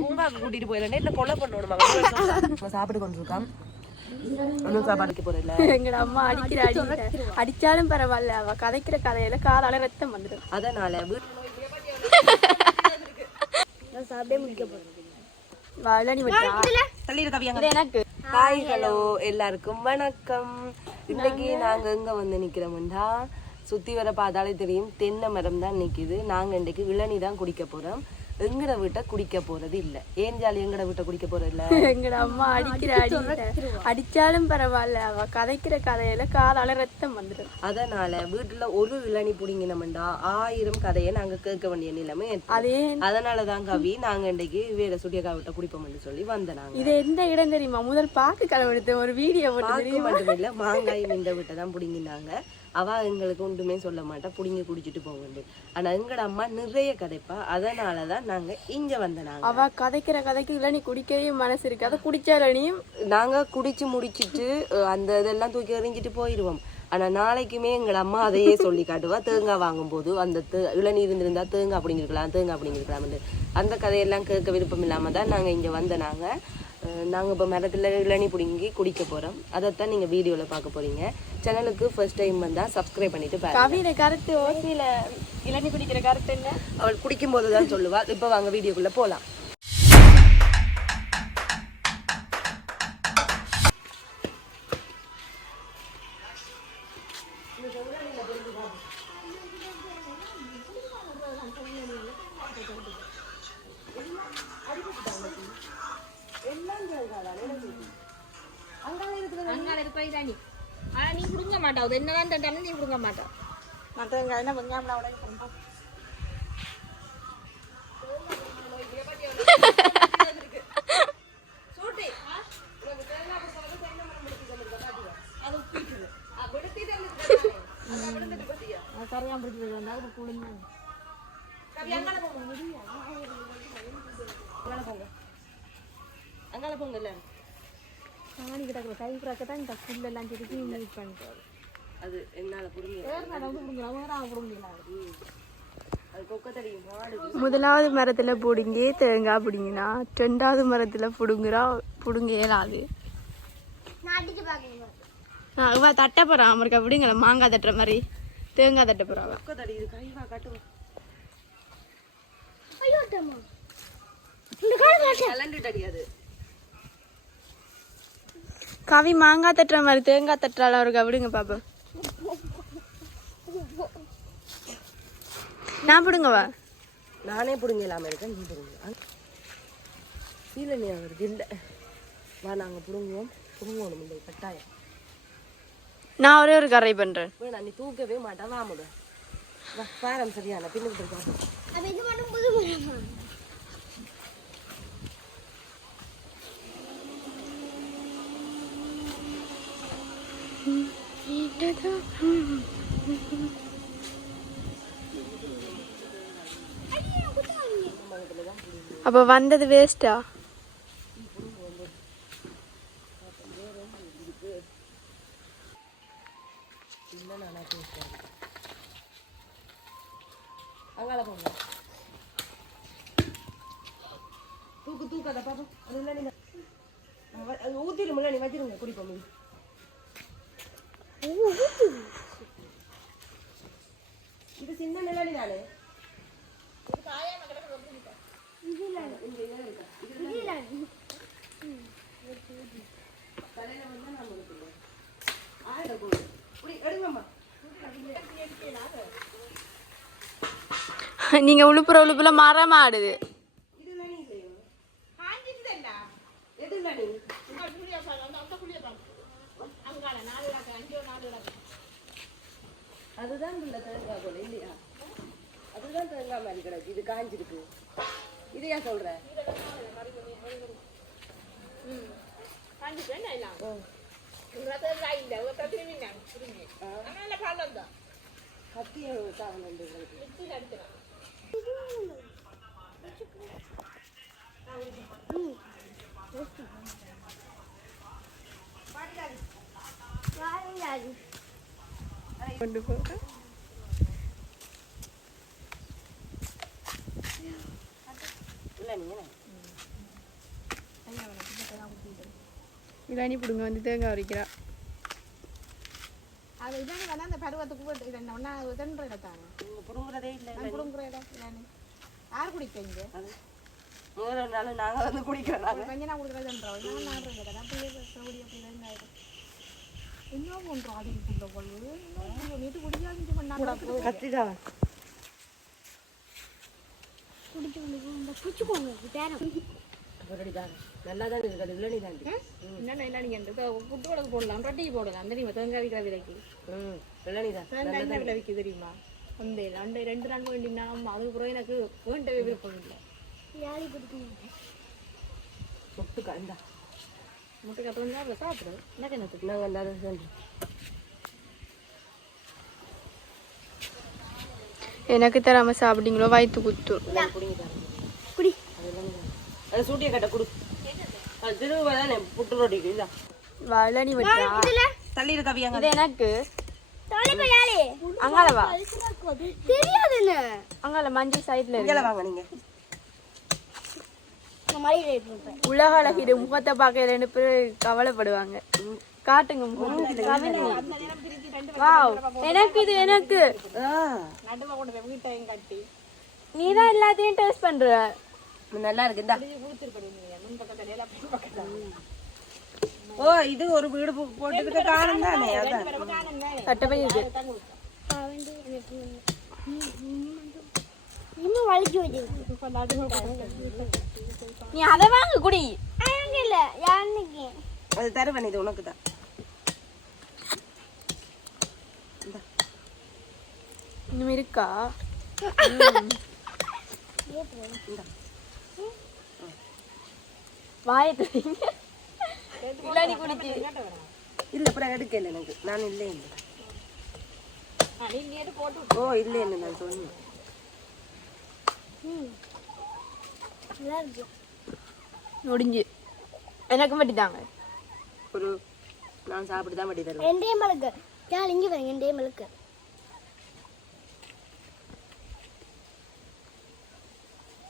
பூங்காக்கு கூட்டிட்டு போயிடல இல்ல கொலை பண்ணணுமா? சாப்பிட்டு கொண்டிருக்கான். ஒன்றும் சாப்பாடுக்கு போறதில்ல எங்கட அம்மா அடிக்கிற அடி அடிச்சாலும் பரவாயில்ல. அவ கதைக்கிற கதையில காலால ரத்தம் வந்துடும் அதனால சாப்பிட்டே முடிக்க போறேன். எனக்கு. ஹாய் ஹலோ எல்லாருக்கும் வணக்கம். இன்னைக்கு நாங்க எங்க வந்து நிக்கிறோம்டா சுத்தி வர பார்த்தாலே தெரியும். தென்னை மரம் தான் நிக்குது. நாங்க இன்னைக்கு இளநீ தான் குடிக்க போறோம். எங்கட வீட்டை குடிக்க போறது இல்ல. ஏன் ஜாலி எங்கட வீட்டை குடிக்க போறது இல்ல? எங்கட அம்மா அடிக்கிற அடி அடிச்சாலும் பரவாயில்ல. அவ கதைக்கிற கதையில காலால ரத்தம் வந்துடும் அதனால வீட்டுல ஒரு இளநீ புடிங்கினோம்டா ஆயிரம் கதையை நாங்க கேட்க வேண்டிய நிலைமை. அதே அதனாலதான் கவி நாங்க இன்னைக்கு வேற சுட்டியக்கா விட்ட குடிப்போம்னு சொல்லி வந்த நாங்க. இது எந்த இடம் தெரியுமா? முதல் பாக்கு களவு எடுத்த ஒரு வீடியோ மட்டும் இல்ல மாங்காய் இந்த வீட்டை தான் புடுங்கினாங்க. அவ எங்களுக்கு ஒன்றுமே சொல்ல மாட்டா புடுங்கி குடிச்சிட்டு போகுண்டு ஆனா எங்கட அம்மா நிறைய கதைப்பா. அதனாலதான் நாங்க இங்க வந்த நாங்க. அவ கதைக்கிற கதைக்கு இளநீ குடிக்கவே மனசு இருக்கு. அதை குடிச்சா இளநியும் நாங்க குடிச்சு முடிச்சிட்டு அந்த இதெல்லாம் தூக்கி எறிஞ்சிட்டு போயிடுவோம் ஆனா நாளைக்குமே எங்கட அம்மா அதையே சொல்லி காட்டுவா. தேங்காய் வாங்கும்போது அந்த தே- இளநீர் இருந்திருந்தா தேங்காய் அப்படிங்கிருக்கலாம் தேங்காய் அப்படிங்கிருக்கலாம்னு அந்த கதையெல்லாம் கேட்க விருப்பம் இல்லாம தான் நாங்க இங்க வந்த நாங்க. அஹ், நாங்க இப்ப மரத்துல இளநீ பிடுங்கி குடிக்க போறோம். அதைத்தான் நீங்க வீடியோல பார்க்க போறீங்க. சேனலுக்கு ஃபர்ஸ்ட் டைம் வந்தா சப்ஸ்கிரைப் பண்ணிட்டு பாருங்க. கவியில கருத்து ஓசியில இளநீ குடிக்கிற கருத்து என்ன? அவள் குடிக்கும் போது தான் சொல்லுவா. இப்ப வாங்க வீடியோக்குள்ள போலாம். குடுங்க மாட்டா அது என்னதான் தந்தாலும் நீ குடுங்க மாட்டா மற்றவங்க என்ன வெங்காயம் உடனே கரையான் பிடிச்சி வந்தா அது குளிங்க அங்கால போங்கல்ல சாணி கிடக்குற கை பிறக்க தான் இந்த புல்லெல்லாம் செதுக்கி யூஸ் பண்ணிட்டு அது என்னால முதலாவது மரத்துல புடுங்கி தேங்காய் பிடிங்கினா ரெண்டாவது மரத்துல புடுங்குறா புடுங்க இயலாது. நான் இவ தட்ட போறான் அவருக்கு அப்படிங்கிற மாங்காய் தட்டுற மாதிரி. தேங்காய் தட்ட அடியாது கவி மாங்காய் தட்டுற மாதிரி தேங்காய் தட்டுறாள் அவருக்கு அப்படிங்க பாப்பா நான் பிடுங்கவா? நானே புடுங்கலாம இருக்கேன் நீ புடுங்க. இல்லை நீ அவருக்கு இல்லை வா நாங்க புடுங்குவோம். புடுங்கணும் இல்லை கட்டாயம். நான் ஒரே ஒரு கரை பண்றேன். வேணா நீ தூக்கவே மாட்டா வா முத. வா பாரம் சரியான பின்னுக்கு பார்ப்போம் அப்போ வந்தது வேஸ்ட்டா தூக்கு தூக்காத பாப்பா பாப்போம். அது ஊத்திடுமில்ல நீ வச்சிருங்க குடிப்போம் இது சின்ன நிலடி தானே? நீங்க உழுப்புற உழுப்புல மரம் ஆடுது. அதுதான் உள்ள தேங்காய் போல இல்லையா? அதுதான் தேங்காய் மாதிரி கிடக்கு. இது காஞ்சிருக்கு. இதையா சொல்ற? கத்திய சாதனம் கொண்டு போக இளநி பிடுங்க வந்து தேங்காய் உரிக்கிறா அது இளநி வந்து அந்த பருவத்தை போட்டு இதை ஒன்றா தின்ற இடத்தாங்க பிடுங்குறதே இல்லை பிடுங்குற இடம் இளநி யார் குடிப்பீங்க முதல் நாள் நாங்கள் வந்து குடிக்கிறோம் கொஞ்சம் நான் கொடுக்குறதுன்றோம் இன்னும் நான் இருக்கிறேன் அப்படியே சவுடி அப்படி இருந்தாயிடும் இன்னும் ஒன்றும் அடிக்குள்ள கொள்வது இன்னும் நீட்டு குடிக்காது கத்திதான். பண்ணாங்க கத்திதான் நல்லா தான் இருக்குது இல்லை நீ தான் என்னென்ன இல்லை நீங்கள் இந்த புட்டு போடலாம் ரொட்டிக்கு போடலாம் தெரியுமா தேங்காய் விற்கிற விலைக்கு ம் இல்லை நீ தான் தேங்காய் என்ன விலை விற்க தெரியுமா அந்த ரெண்டு ரெண்டு நாள் வேண்டினா அதுக்கு பிறகு எனக்கு வேண்டவே விருப்பம் இல்லை சொட்டுக்கா இந்தா முட்டை கற்று தான் சாப்பிடு எனக்கு என்ன நாங்கள் எல்லாரும் சேர்ந்து எனக்கு தராம சாப்பிட்டீங்களோ வயிற்று குத்து. குடி அது சூட்டிய கட்ட குடு. அது திரும்ப தானே புட்டு ரொட்டிக்கு இல்ல இளநீ வெட்டா. தள்ளி இருக்காவியாங்க இது எனக்கு. அங்கால வா. தெரியாதுன்னு. அங்கால மஞ்சள் சைட்ல இருக்கு இங்கே வாங்க நீங்க. உலக அழகிடு முகத்தை பார்க்க ரெண்டு பேர் கவலைப்படுவாங்க. காட்டுங்க எனக்கு இது எனக்கு. நீ தான் எல்லாத்தையும் டேஸ்ட் பண்ற. நல்லா இருக்கு இந்தா. ஓ இது ஒரு வீடு போ- போட்டதுக்கு காரணம் தானே அதான். கட்டப்பை இது இன்னும் வலிக்கு வச்சிருக்கு நீ அதை வாங்கு குடி. இல்ல. யாருக்கு அது தருவன் இது உனக்கு தான் இன்னும் இருக்கா வாயத்து இளநீ குடிச்சு இல்ல அப்புறம் எடுக்கல எனக்கு. நான் இல்லை ஓ இல்லை இல்லை நான் சொன்னேன். முடிஞ்சு எனக்கு மட்டும் தாங்க ஒரு நான் சாப்பிட்டு தான் வட்டி தருவேன். ரெண்டே மலுக்கு. யார் இங்க வரீங்க ரெண்டே மலுக்கு.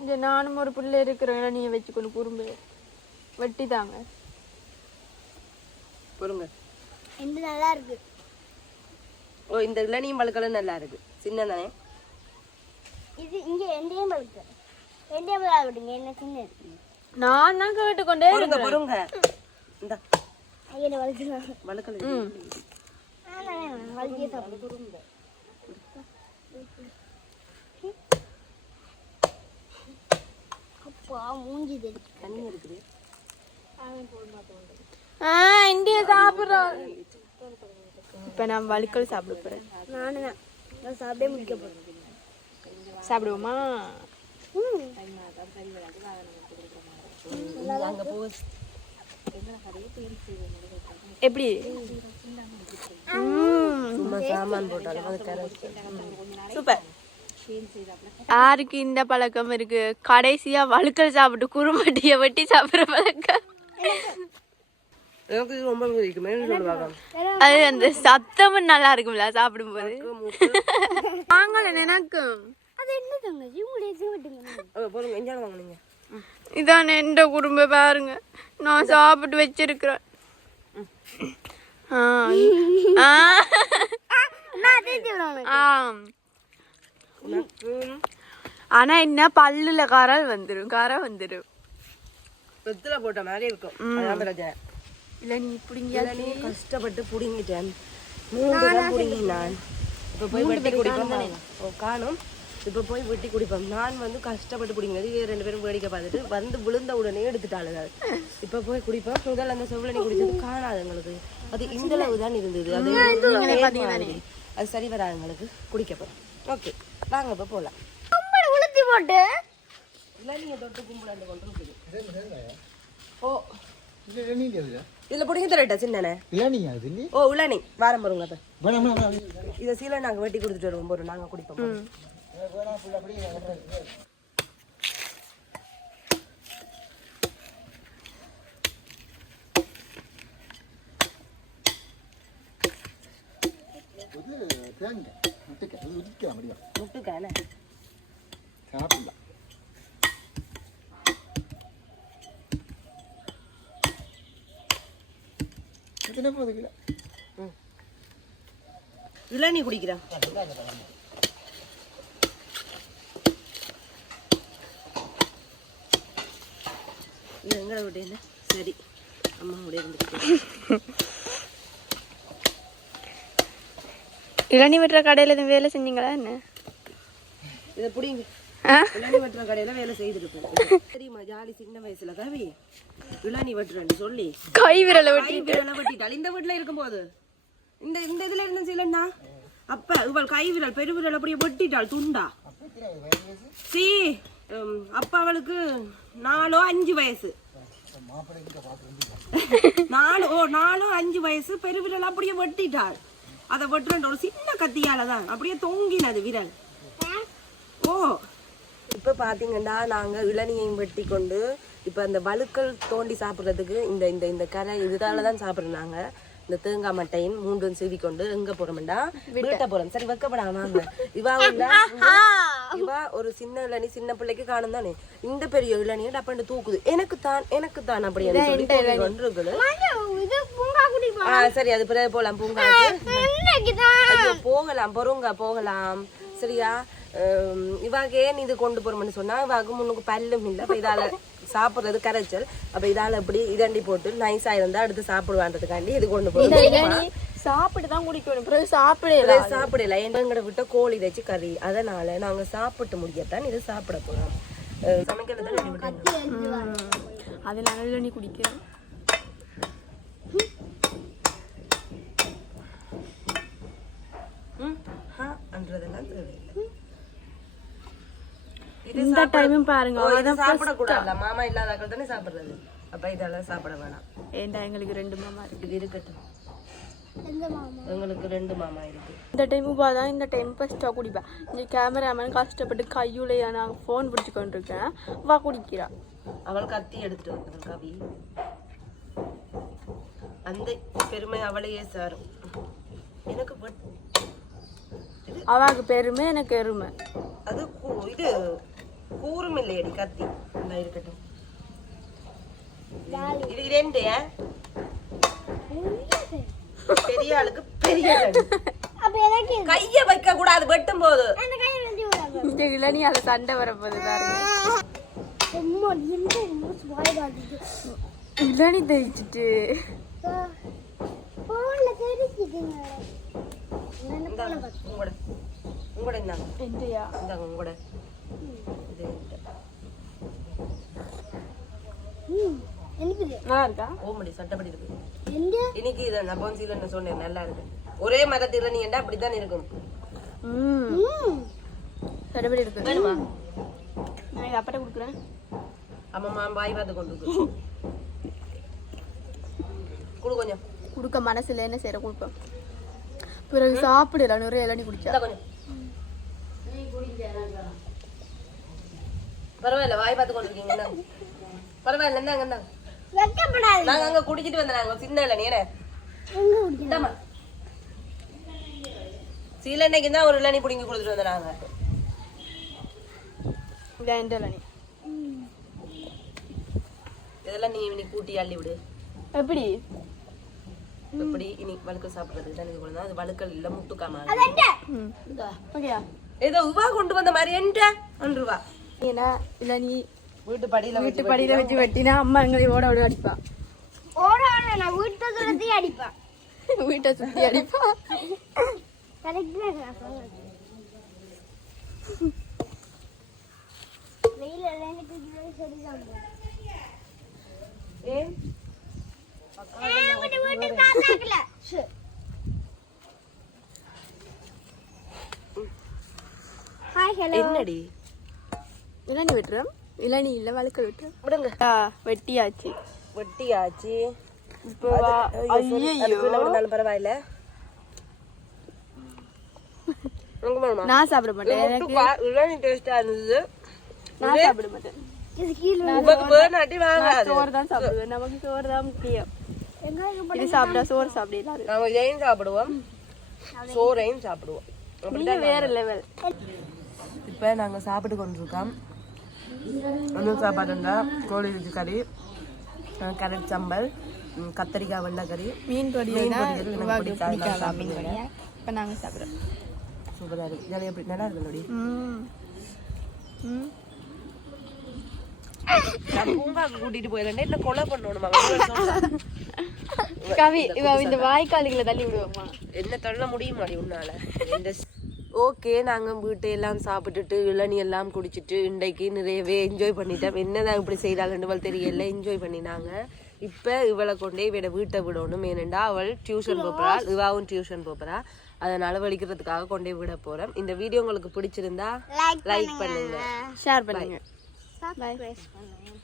இந்த நானும் ஒரு பிள்ளை இருக்கிற இளநியை வச்சுக்கொண்டு குறும்பு வெட்டி தாங்க. பொறுங்க ரெண்டு நல்லா இருக்கு. ஓ இந்த இளநியும் பழுக்களும் நல்லா இருக்கு. சின்ன தானே? இது இங்க ரெண்டே மலுக்கு. ரெண்டே மலா விடுங்க. என்ன சின்னது நான் தான் கேட்டுக்கொண்டே இருக்கிறேன் பொறுங்க. இந்த. சாப்பிடு இந்திய சாப்பிட்றோம் இப்போ நான் வழுக்கல் சாப்பிட நானும் தான். நான் சாப்பிட்டே முடிக்க போறேன். சாப்பிடுவோமா? அங்க போ எப்படி? சூப்பர். யாருக்கு இந்த பழக்கம் இருக்கு? கடைசியா வழுக்கல் சாப்பிட்டு குறும்பட்டியை வெட்டி சாப்பிடுற பழக்கம். எனக்கு ரொம்ப பிடிக்கும் அது அந்த சத்தமும் நல்லா இருக்கும்ல சாப்பிடும்போது. வாங்கல எனக்கும் அது என்ன தங்கச்சி? எஞ்சாலும் இதான் எந்த குடும்பம் பாருங்க. நான் சாப்பிட்டு வச்சிருக்கிறேன். ஆனா என்ன பல்லுல காரால் வந்துரும் காரா வந்துரும். வெத்தில போட்ட மாதிரி இருக்கும். இல்ல நீ பிடிங்கியா நீ கஷ்டப்பட்டு புடுங்கிட்டேன். மூன்று தான் புடுங்கினான் இப்போ போய் வெட்டி குடிப்போம் ஓ காணும். இப்போ போய் வெட்டி குடிப்போம். நான் வந்து கஷ்டப்பட்டு பிடிங்கிறது இவங்க ரெண்டு பேரும் வேடிக்கை பார்த்துட்டு வந்து விழுந்த உடனே எடுத்துட்டாளுங்க. இப்போ போய் குடிப்போம். முதல்ல அந்த செவ்வளனி குடிச்சது காணாது எங்களுக்கு. அது இந்த அளவு தான் இருந்தது. அது. அது சரி வராது எங்களுக்கு. குடிக்க போகிறோம் ஓகே வாங்க இப்போ போகலாம் உளுத்தி போட்டு. இல்லை நீங்கள் தொட்டு கும்பல அந்த கொண்டு ஓ. இதில் பிடிங்க தரட்டா சின்னனே அது ஓ உள்ள வாரம் வேணாம். இதை சீலை நாங்க வெட்டி கொடுத்துட்டு வருவோம் போறோம் நாங்க குடிப்போம் இது தேங்காய் முட்டைக்காய் அது உதிக்கலாம் முடியும் முட்டுக்கானே சாப்பிடலாம் எத்தனை போகுது கிலோ இளநீ குடிக்கிறேன் இது எங்களை விட்டேன் சரி அம்மா விட இருந்துட்டு இளநீ வெட்டுற கடையில் எதுவும் வேலை செஞ்சீங்களா என்ன? இதை புடிங்க. இளநீ வெட்டுற கடையில வேலை செய்திருப்போம் தெரியுமா ஜாலி சின்ன வயசுல கவி இளநீ வெட்டுறேன்னு சொல்லி. கை விரலை வெட்டி விரலை வெட்டிட்டாள் இந்த வீட்டுல இருக்கும்போது? இந்த இந்த இதுல இருந்துச்சு இல்லைன்னா? அப்ப இவள் கை விரல் பெருவிரல் அப்படியே வெட்டிட்டாள் துண்டா? சி அப்ப அவளுக்கு நாலோ அஞ்சு வயசு. நாலு ஓ நாலோ அஞ்சு வயசு பெருவிரல் அப்படியே வெட்டிட்டாள். அதை வெட்டுறேன் ஒரு சின்ன கத்தியால தான் அப்படியே தொங்கினது விரல். ஓ. இப்ப பாத்தீங்கன்னா நாங்க இளநியையும் வெட்டி கொண்டு இப்ப அந்த வழுக்கல் தோண்டி சாப்பிடுறதுக்கு இந்த இந்த இந்த கரை இதுதால தான் சாப்பிடுறோம் நாங்க இந்த தேங்காய் மட்டையும் மூன்றும் சீவி கொண்டு எங்க போறோம்டா? வீட்டை. போறோம். சரி வைக்கப்படாம இவா இவா ஒரு சின்ன இளநி சின்ன பிள்ளைக்கு காணும் தானே? இந்த பெரிய இளநியை டப்பண்டு தூக்குது. எனக்கு தான் எனக்கு தான் அப்படி பூங்கா சரி அது பிறகு போலாம் இன்னைக்குதான் ஐயோ, போகலாம் பொறுங்க போகலாம். சரியா? ஹம், இவாக்கு ஏன் இது கொண்டு போறோம்னு சொன்னா இவாக்கு முன்னுக்கு பல்லும் இல்லை. இதால சாப்பிடுறது கரைச்சல். அப்ப இதால இப்படி இதண்டி போட்டு நைஸா இருந்தா எடுத்து சாப்பிடுவான்றதுக்காண்டி இது கொண்டு போறோம் சாப்பிட்டு தான் குடிக்கணும். பிறகு சாப்பிடல. சாப்பிடல எங்கட விட்ட கோழி வச்சு கறி. அதனால நாங்க சாப்பிட்டு முடியத்தான் இது சாப்பிட போறோம். அஹ், சமைக்கிறது விட்டாங்க. அதனால இளநீ குடிக்கிறேன். ம், ஆ, அன்றதெல்லாம் தேவையில்லை. இந்த டைமும் பாருங்க இது சாப்பிடக்கூடாதுல மாமா இல்லாதாக்கள் தானே சாப்பிடுறது. அப்ப இதெல்லாம் சாப்பிட வேணாம். ஏண்டா எங்களுக்கு ரெண்டு மாமா இருக்கு. இது இருக்கட்டும். எங்களுக்கு ரெண்டு மாமா இருக்கு. இந்த டைம் தான் இந்த டைம் ஃபஸ்ட்டாக குடிப்பேன் இந்த கேமராமேன் கஷ்டப்பட்டு கையுலையா நான் ஃபோன் பிடிச்சி கொண்டிருக்கேன். வா குடிக்கிறா. அவள் கத்தி எடுத்துட்டு வந்தவள் கவி. அந்த பெருமை அவளையே சாரும். எனக்கு பட்- அவாக்கு பெருமை எனக்கு எருமை. அது இது கூறும் இல்லையடி கத்தி. இந்த இருக்கட்டும். இது ரெண்டு ஏன்? பெரிய ஆளுக்கு பெரிய கைய வைக்க கூடாது வெட்டும் போது இந்த இளநியால சண்டை வரப்போகுது பாருங்க. இளநி தெரிச்சிட்டு உங்களோட உங்களோட இந்தாங்க உங்களோட இது இந்த. ம் எனக்கு நல்லா இருக்கா ஓமடி சட்டப்படி இருக்கு. இன்னைக்கு இதை நான் பவுன்சில சொன்னேன் நல்லா இருக்கு ஒரே மதத்தில் நீ என்ன அப்படித்தான் இருக்கும்? ம். ம். சடபடி இருக்கு. வேணுமா? நான் அப்பட்ட கொடுக்குறேன். அம்மா பாய் பார்த்து கொண்டு. குடு கொஞ்சம். கொடுக்க மனசுல என்ன செய்யற கொடுப்பேன் பிறகு சாப்பிடல நிறைய இளநி குடிச்சா. கொஞ்சம். பரவாயில்ல வாய் பார்த்து கொண்டு இருக்கீங்க இந்தாங்க. பரவாயில்ல இந்தாங்க. இந்தாங்க நாங்க அங்க குடிச்சிட்டு வந்தோம் நாங்க சின்ன இல்லை நீ என்ன? எங்க குடிக்க இந்தாம்மா. சீலண்ணைக்கு தான் ஒரு இளநீ பிடிங்கி கொடுத்துட்டு வந்தோம் நாங்க. இதான் எந்த இளநி. இதெல்லாம் நீ இனி கூட்டி அள்ளி விடு. எப்படி? எப்படி? இனி வழுக்க சாப்பிடுறது தான் இது கொண்டு அது வழுக்கல் இல்ல முட்டுக்காம. ஏதோ உவா கொண்டு வந்த மாதிரி என்ற ஒன்று ரூபா ஏன்னா இளநி வீட்டு படியில வீட்டு படியில வச்சு வெட்டினா அம்மா எங்களை ஓட ஓட அடிப்பா ஓட ஓட நான் வீட்டை துரத்தி அடிப்பேன் வீட்டை சுத்தி அடிப்பா என்னடி இளநி வெட்டுறோம்? இளநி இல்ல வழுக்கல் வெட்டுறோம். விடுங்க. வெட்டியாச்சு. வெட்டியாச்சு. இப்போ பரவாயில்ல. உங்க மாமா? நான் சாப்பிட மாட்டேன். எனக்கு இளநீ டேஸ்டா இருந்தது. நான் சாப்பிட மாட்டேன். இது கீழே உனக்கு வேணாட்டி வாங்காது. சோறு தான் சாப்பிடுவேன். நமக்கு சோறு தான் முக்கியம். இது சாப்பிட்டா சோறு சாப்பிடலாம் நாங்க இதையும் சாப்பிடுவோம். சோறையும் சாப்பிடுவோம். வேற லெவல் இப்போ நாங்க சாப்பிட்டு கொண்டிருக்கோம். ஒன்றும் சாப்பாடுங்க கோழி இறைச்சி கறி கேரட் சம்பல் கத்தரிக்காய் வெள்ளைக்கறி மீன் பொரியல்? பிடிக்காது. பொரியல் இப்போ நாங்கள் சாப்பிட்றோம். சூப்பராக இருக்கு. ஜாலியாக எப்படி? நல்லா ம் நான் பூங்காக்கு கூட்டிட்டு போயிருந்தேன். என்ன கொலை பண்ணணுமா? கவி இவ இந்த வாய்க்காலிகளை தள்ளி விடுவோமா என்ன தள்ள முடியுமாடி உன்னால? இந்த ஓகே நாங்கள் வீட்டை எல்லாம் சாப்பிட்டுட்டு இளநீ எல்லாம் குடிச்சிட்டு இன்றைக்கு நிறையவே என்ஜாய் பண்ணிட்டோம். என்னதான் இப்படி செய்கிறாங்கன்னு தெரியல. என்ஜாய் பண்ணினாங்க. இப்போ இவளை கொண்டே இவட வீட்டை விடணும். ஏனெண்டா அவள் டியூஷன் போகிறா இவாவும் டியூஷன் போகிறா அதனால வலிக்கிறதுக்காக கொண்டே விட போகிறோம் இந்த வீடியோ உங்களுக்கு பிடிச்சிருந்தா லைக் பண்ணுங்க. ஷேர் பண்ணுங்க. சப்ஸ்கிரைப் பண்ணுங்க.